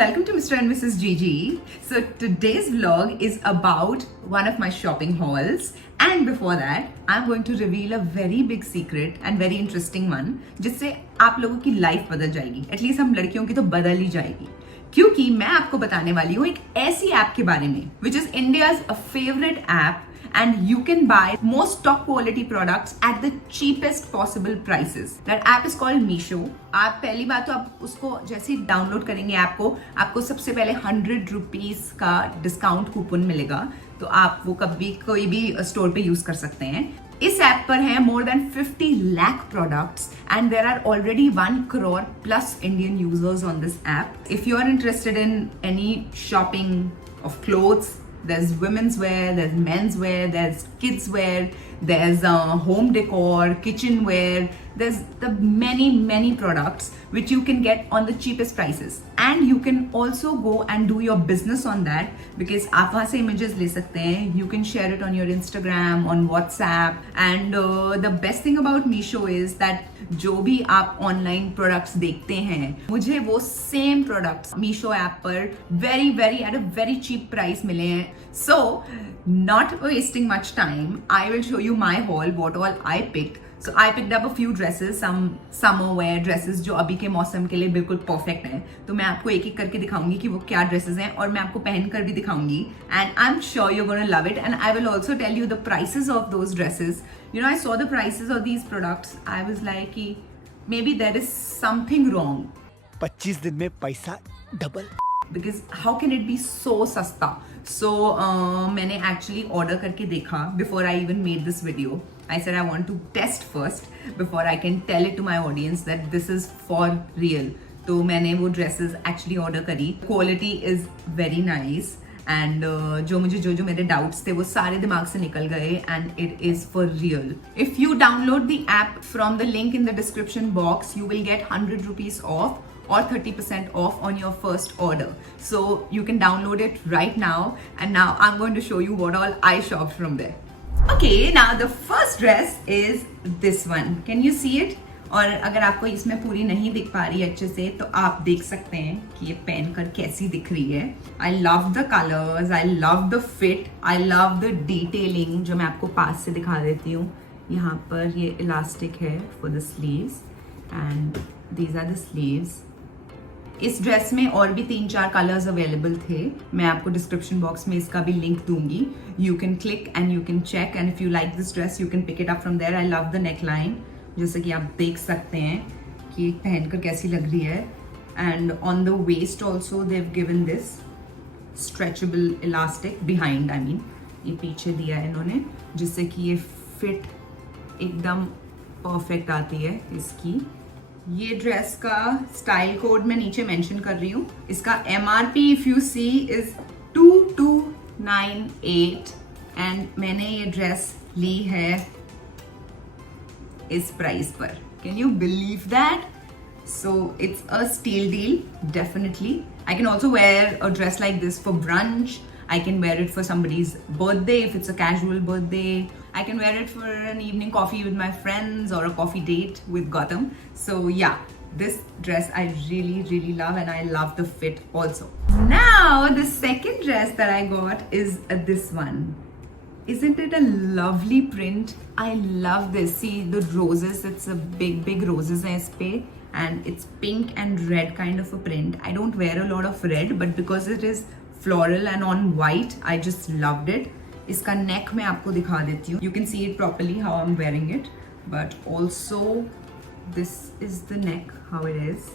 welcome to Mr. and Mrs. Gigi. So today's vlog is about one of my shopping hauls, and before that I'm going to reveal a very big secret and very interesting one जिससे आप लोगों की life बदल जाएगी, at least हम लड़कियों की तो बदल ही जाएगी, क्योंकि मैं आपको बताने वाली हूँ एक ऐसी ऐप के बारे में which is India's a favorite app and you can buy most top quality products at the cheapest possible prices. That app is called Meesho. आप पहली बात तो आप उसको जैसे ही डाउनलोड करेंगे ऐप को, आपको सबसे पहले 100 रुपीज का डिस्काउंट कूपन मिलेगा, तो आप वो कभी कोई भी स्टोर पे यूज कर सकते हैं. इस ऐप पर है more than 50 lakh products and there are already 1 crore plus Indian users on this app. If you are interested in any shopping of clothes, there's women's wear, there's men's wear, there's kids wear, there's home decor, kitchenware, there's the many products which you can get on the cheapest prices, and you can also go and do your business on that because आप वहाँ से images ले सकते हैं, you can share it on your Instagram, on WhatsApp, and the best thing about Meesho is that जो भी आप online products देखते हैं, मुझे वो सेम प्रोडक्ट्स मीशो ऐप पर very at a very cheap price मिले हैं. So not wasting much time, I will show you my haul, what all I picked. So I picked up a few dresses, some summer wear dresses जो अभी के मौसम के लिए बिल्कुल perfect हैं. तो मैं आपको एक एक करके दिखाऊंगी कि वो क्या ड्रेसेस हैं और मैं आपको पहन कर भी दिखाऊंगी. And I'm sure you're gonna love it. And I will also tell you the prices of those dresses. You know, I saw the prices of these products. I was like, maybe there is something wrong. 25 दिन में पैसा double. Because how can it be so सस्ता? So मैंने actually order करके देखा before I even made this video. I said I want to test first before I can tell it to my audience that this is for real. तो मैंने वो dresses actually order करी. Quality is very nice and जो मेरे doubts थे वो सारे दिमाग से निकल गए and it is for real. If you download the app from the link in the description box, you will get 100 rupees off or 30% off on your first order. So you can download it right now, and now I'm going to show you what all I shopped from there. Okay, now the first dress is this one. Can you see it? और अगर आपको इसमें पूरी नहीं दिख पा रही है अच्छे से तो आप देख सकते हैं कि ये पहनकर कैसी दिख रही है. I love the colors, I love the fit, I love the detailing जो मैं आपको पास से दिखा देती हूँ. यहाँ पर ये इलास्टिक है for the sleeves and these are the sleeves. इस ड्रेस में और भी 3-4 कलर्स अवेलेबल थे. मैं आपको डिस्क्रिप्शन बॉक्स में इसका भी लिंक दूंगी. You can click and you can check and if you like this dress you can pick it up from there. I love the neck line, जैसे कि आप देख सकते हैं कि पहनकर कैसी लग रही है. And on the waist also they have given this stretchable elastic behind. I mean ये पीछे दिया है इन्होंने, जिससे कि ये फिट एकदम परफेक्ट आती है इसकी. ये ड्रेस का स्टाइल कोड मैं नीचे मेंशन कर रही हूँ. इसका MRP if you see is 2298 and मैंने ये ड्रेस ली है इस प्राइस पर. Can you believe that? So it's a steal deal definitely. I can also wear a dress like this for brunch. I can wear it for somebody's birthday if it's a casual birthday. I can wear it for an evening coffee with my friends or a coffee date with Gautam. So yeah, this dress I really love and I love the fit also. Now the second dress that I got is this one. Isn't it a lovely print? I love this. See the roses, it's a big roses हैं इस पे and it's pink and red kind of a print. I don't wear a lot of red but because it is floral and on white I just loved it. इसका neck मैं आपको दिखा देती हूँ. You can see it properly how I'm wearing it, but also this is the neck how it is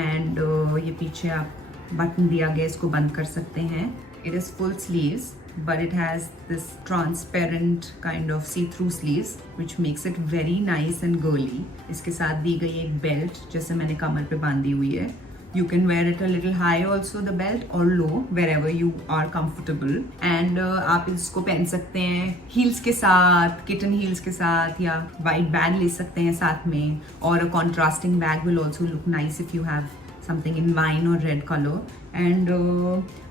and ये पीछे आप button दिया गया, इसको बंद कर सकते हैं. It is full sleeves but it has this transparent kind of see-through sleeves which makes it very nice and girly. इसके साथ दी गई एक बेल्ट जैसे मैंने कमर पे बांधी हुई है. You can wear it a little high also the belt or low wherever you are comfortable. And आप इसको पहन सकते हैं heels के साथ, kitten heels के साथ, या white bag ले सकते हैं साथ में. और a contrasting bag will also look nice if you have something in wine or red color. And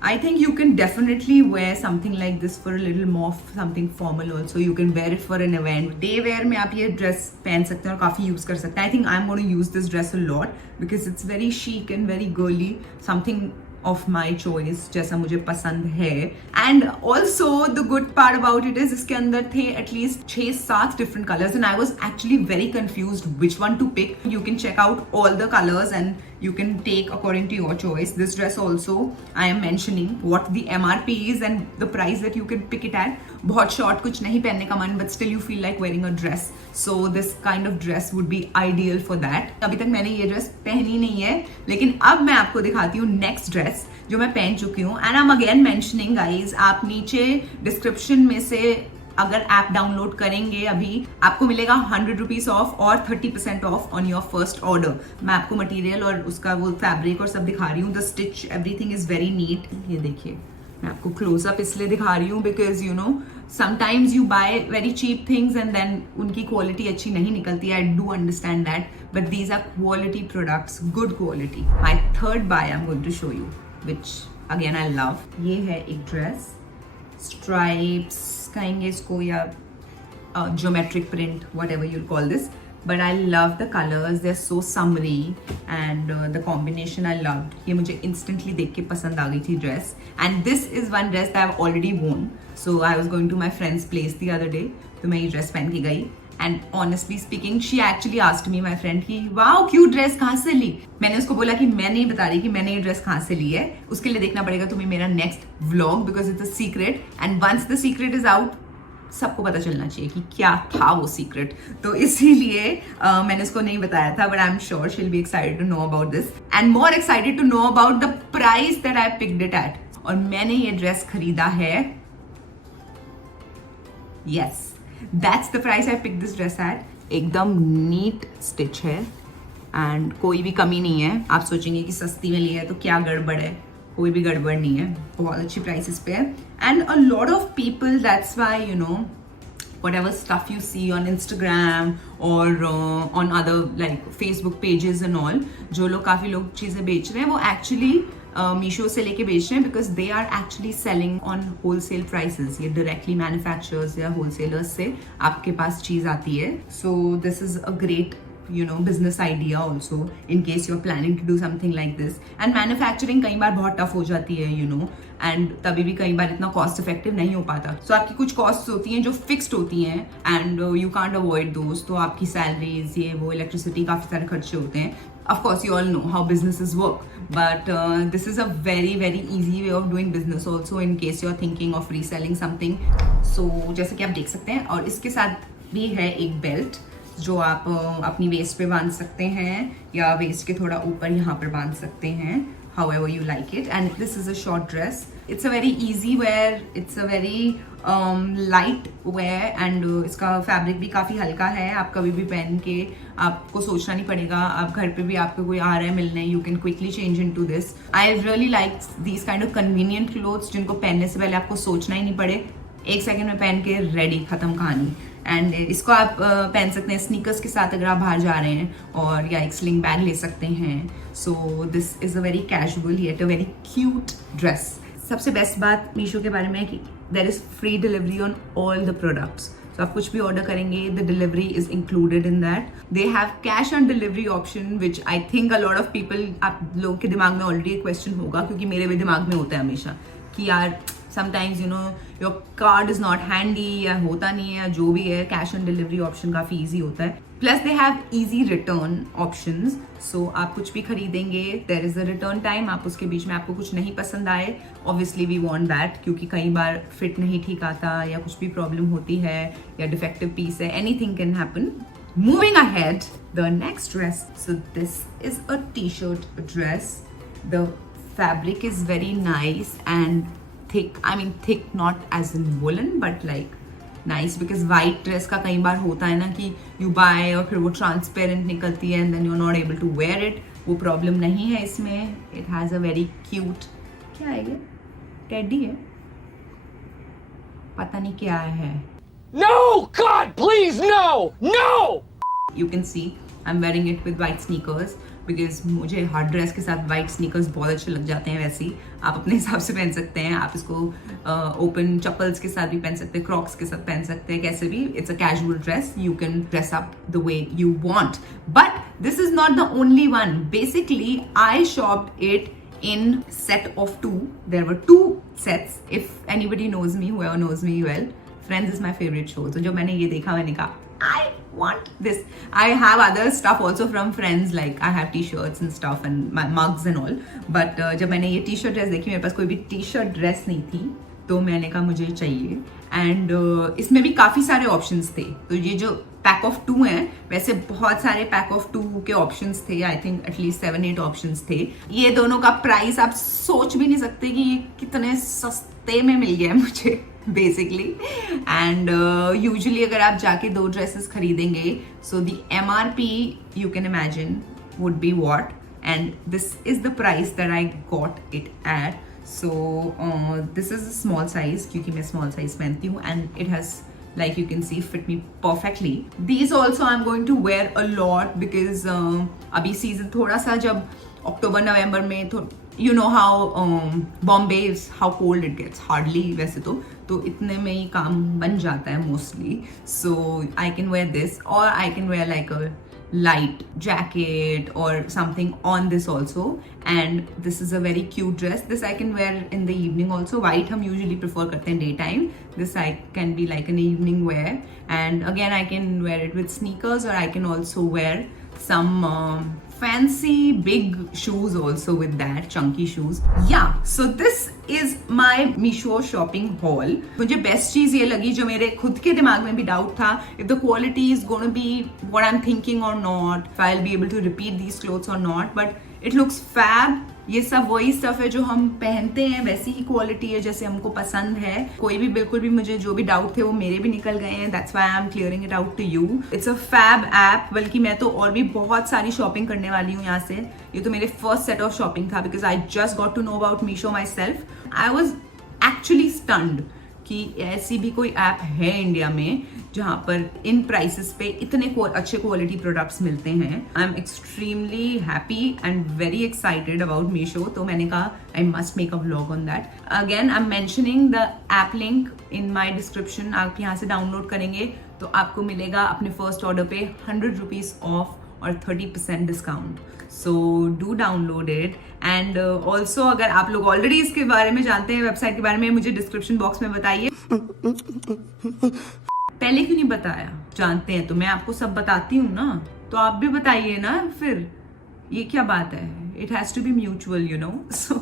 I think you can definitely wear something like this for a little more something formal also. You can wear it for an event. Day wear में आप ये dress पहन सकते हैं और काफ़ी use कर सकते हैं. I think I'm going to use this dress a lot because it's very chic and very girly. Something of my choice, जैसा मुझे पसंद है. And also the good part about it is इसके अंदर थे at least 6-7 different colours and I was actually very confused which one to pick. You can check out all the colors and you can take according to your choice. This dress also I am mentioning what the MRP is and the price that you can pick it at. बहुत short कुछ नहीं पहनने का मन but still you feel like wearing a dress. So this kind of dress would be ideal for that. अभी तक मैंने ये ड्रेस पहनी नहीं है लेकिन अब मैं आपको दिखाती हूँ नेक्स्ट ड्रेस जो मैं पहन चुकी हूँ. And I am again mentioning guys, आप नीचे डिस्क्रिप्शन में से अगर ऐप डाउनलोड करेंगे अभी आपको मिलेगा 100 रुपीज ऑफ और 30% of on your first order. मैं आपको मटेरियल और उसका वो फैब्रिक और सब दिखा रही हूँ. The stitch everything is very neat. ये देखिए मैं आपको क्लोजअप इसलिए दिखा रही हूँ because you know sometimes you buy very cheap things and then उनकी क्वालिटी अच्छी नहीं निकलती. I do understand that but these are quality products, good quality. My third buy I am going to show you which again I love. ये है एक dress, stripes कहेंगे इसको या geometric print, whatever you call this, but I love the colors. They're so summery and the combination I loved. ये मुझे instantly देख के पसंद आ गई थी dress. And this is one dress that I've already worn. So I was going to my friend's place the other day. तो मैं ये dress पहन के गई. And honestly speaking, she actually asked me, my friend, कि wow क्यों dress कहाँ से ली. मैंने उसको बोला कि मैं नहीं बता रही कि मैंने ये ड्रेस कहाँ से ली है. उसके लिए देखना पड़ेगा तुम्हें मेरा next vlog because it's a secret and once the secret is out सबको पता चलना चाहिए कि क्या था वो सीक्रेट. तो इसीलिए मैंने उसको नहीं बताया था but I am sure she will be excited to know about this and more excited to know about the price that I picked it at. और मैंने ये ड्रेस खरीदा है, yes that's the price I pick this dress at. एकदम neat stitch है and कोई भी कमी नहीं है. आप सोचेंगे कि सस्ती में लिया है तो क्या गड़बड़ है, कोई भी गड़बड़ नहीं है. बहुत अच्छी प्राइसेस पे है and a lot of people, that's why you know whatever stuff you see on Instagram or on other like Facebook pages and all, जो लोग काफ़ी लोग चीज़ें बेच रहे हैं वो actually मीशो से लेके बेच रहे हैं because they are actually selling on wholesale prices. ये directly manufacturers या wholesalers से आपके पास चीज़ आती है. So this is a great business idea also in case you're planning to do something like this. And manufacturing कई बार बहुत tough हो जाती है and तभी भी कई बार इतना cost effective नहीं हो पाता. So आपकी कुछ costs होती हैं जो fixed होती हैं and you can't avoid those. तो आपकी salaries, ये वो electricity, काफ़ी सारे खर्चे होते हैं. Of course you all know how businesses work, but this is a very very easy way of doing business also in case you're thinking of reselling something. So जैसे कि आप देख सकते हैं और इसके साथ भी है एक बेल्ट जो आप अपनी वेस्ट पे बांध सकते हैं या वेस्ट के थोड़ा ऊपर यहाँ पर बांध सकते हैं, however you like it. And this is a short dress. It's a very easy wear. It's a very light wear and इसका फैब्रिक भी काफ़ी हल्का है. आप कभी भी पहन के आपको सोचना नहीं पड़ेगा. आप घर पे भी आपको कोई आ रहा है मिलने, you can quickly change into this. I really like these kind of convenient clothes जिनको पहनने से पहले आपको सोचना ही नहीं पड़े. एक सेकंड में पहन के रेडी, खत्म कहानी. एंड इसको आप पहन सकते हैं स्नीकर्स के साथ अगर आप बाहर जा रहे हैं और या एक स्लिंग बैग ले सकते हैं. So this is a very casual yet a very cute dress. सबसे बेस्ट बात मीशो के बारे में है कि there is free delivery on all the products. तो आप कुछ भी ऑर्डर करेंगे the delivery is included in that. They have cash on delivery option which I think a lot of people, आप लोगों के दिमाग में ऑलरेडी एक क्वेश्चन होगा क्योंकि मेरे भी दिमाग में होता है हमेशा कि यार sometimes your card is not handy या होता नहीं है या जो भी है. कैश ऑन डिलीवरी ऑप्शन काफ़ी ईजी होता है. Plus they have easy return options. So आप कुछ भी खरीदेंगे there is a return time. आप उसके बीच में आपको कुछ नहीं पसंद आए, ऑब्वियसली वी वांट दैट क्योंकि कई बार फिट नहीं ठीक आता या कुछ भी प्रॉब्लम होती है या डिफेक्टिव पीस है, anything can happen. Moving ahead, the next dress. So this is a t-shirt dress. The fabric is very nice and thick. I mean thick not as in woolen but like nice because white dress का कई बार होता है ना कि you buy और फिर वो transparent निकलती है and then you're not able to wear it. वो problem नहीं है इसमें. It has a very cute, क्या है ये? Teddy है? पता नहीं क्या है. No! God, please, no! No! You can see I'm wearing it with white sneakers because मुझे हर ड्रेस के साथ white sneakers बहुत अच्छे लग जाते हैं. वैसे ही आप अपने हिसाब से पहन सकते हैं. आप इसको ओपन चप्पल्स के साथ भी पहन सकते हैं, क्रॉक्स के साथ पहन सकते हैं, कैसे भी. It's a casual dress. You can dress up the way you want. But this is not the only one. Basically I शॉप्ड it in set of 2. There were 2 sets. If anybody knows me, whoever knows me well, Friends is my favorite show. तो जब मैंने ये देखा मैंने कहा I want this. I have other stuff also from Friends, like I have t-shirts and stuff and my mugs and all. But जब मैंने ये t-shirt dress देखी, मेरे पास कोई भी t-shirt dress नहीं थी, तो मैंने कहा मुझे चाहिए. एंड इसमें भी काफ़ी सारे ऑप्शंस थे. तो ये जो पैक ऑफ 2 हैं, वैसे बहुत सारे पैक ऑफ 2 के ऑप्शंस थे. आई थिंक एटलीस्ट 7-8 ऑप्शंस थे. ये दोनों का प्राइस आप सोच भी नहीं सकते कि ये कितने सस्ते में मिल गया है मुझे बेसिकली. एंड यूजुअली अगर आप जाके 2 ड्रेसेस खरीदेंगे, so the MRP you can imagine would be what, and this is the price that I got it at. So this is a small size क्योंकि मैं small size पहनती हूँ, and it has, like you can see, fit me perfectly. These also I'm going to wear a lot because अभी season थोड़ा सा जब October November में you know how Bombay is, how cold it gets. Hardly वैसे तो इतने में ही काम बन जाता है mostly. So I can wear this, or I can wear like a light jacket or something on this also. And this is a very cute dress. This I can wear in the evening also. White हम usually prefer करते हैं daytime. This I can be like an evening wear. And again I can wear it with sneakers, or I can also wear some fancy big shoes also with that, chunky shoes. Yeah, so this is my Meesho shopping haul. मुझे best चीज ये लगी, जो मेरे खुद के दिमाग में भी डाउट था, if the quality is going to be what I'm thinking or not, if I'll be able to repeat these clothes or not, but it looks fab. ये सब वही स्टफ है जो हम पहनते हैं, वैसी ही क्वालिटी है जैसे हमको पसंद है. कोई भी बिल्कुल भी मुझे जो भी डाउट थे वो मेरे भी निकल गए हैं. That's why I am clearing it out to you. It's a fab app. बल्कि मैं तो और भी बहुत सारी शॉपिंग करने वाली हूँ यहाँ से. ये तो मेरे फर्स्ट सेट ऑफ शॉपिंग था because I just got to know about Meesho myself. I was actually stunned कि ऐसी भी कोई ऐप है इंडिया में जहाँ पर इन प्राइसेस पे इतने अच्छे क्वालिटी प्रोडक्ट्स मिलते हैं. I am extremely happy and very excited about Meesho. तो मैंने कहा I must make a vlog on that. Again I am mentioning the app link in my description. आप यहाँ से डाउनलोड करेंगे तो आपको मिलेगा अपने फर्स्ट ऑर्डर पे 100 रुपीज ऑफ और 30% discount. So do download it. And also अगर आप लोग ऑलरेडी इसके बारे में जानते हैं, वेबसाइट के बारे में, मुझे डिस्क्रिप्शन बॉक्स में बताइए. पहले क्यों नहीं बताया? जानते हैं तो मैं आपको सब बताती हूँ ना, तो आप भी बताइए ना. फिर ये क्या बात है? It has to be mutual, you know. So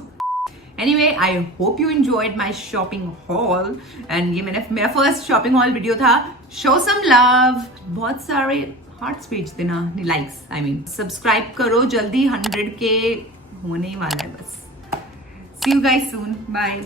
anyway, I hope you enjoyed my shopping haul. And ये मेरा फर्स्ट शॉपिंग हॉल वीडियो था. Show some love. बहुत सारे हार्ट्स भेज देना, लाइक्स आई मीन. सब्सक्राइब करो जल्दी, 100K होने ही वाला है बस. सी यू गाइस सून. बाय.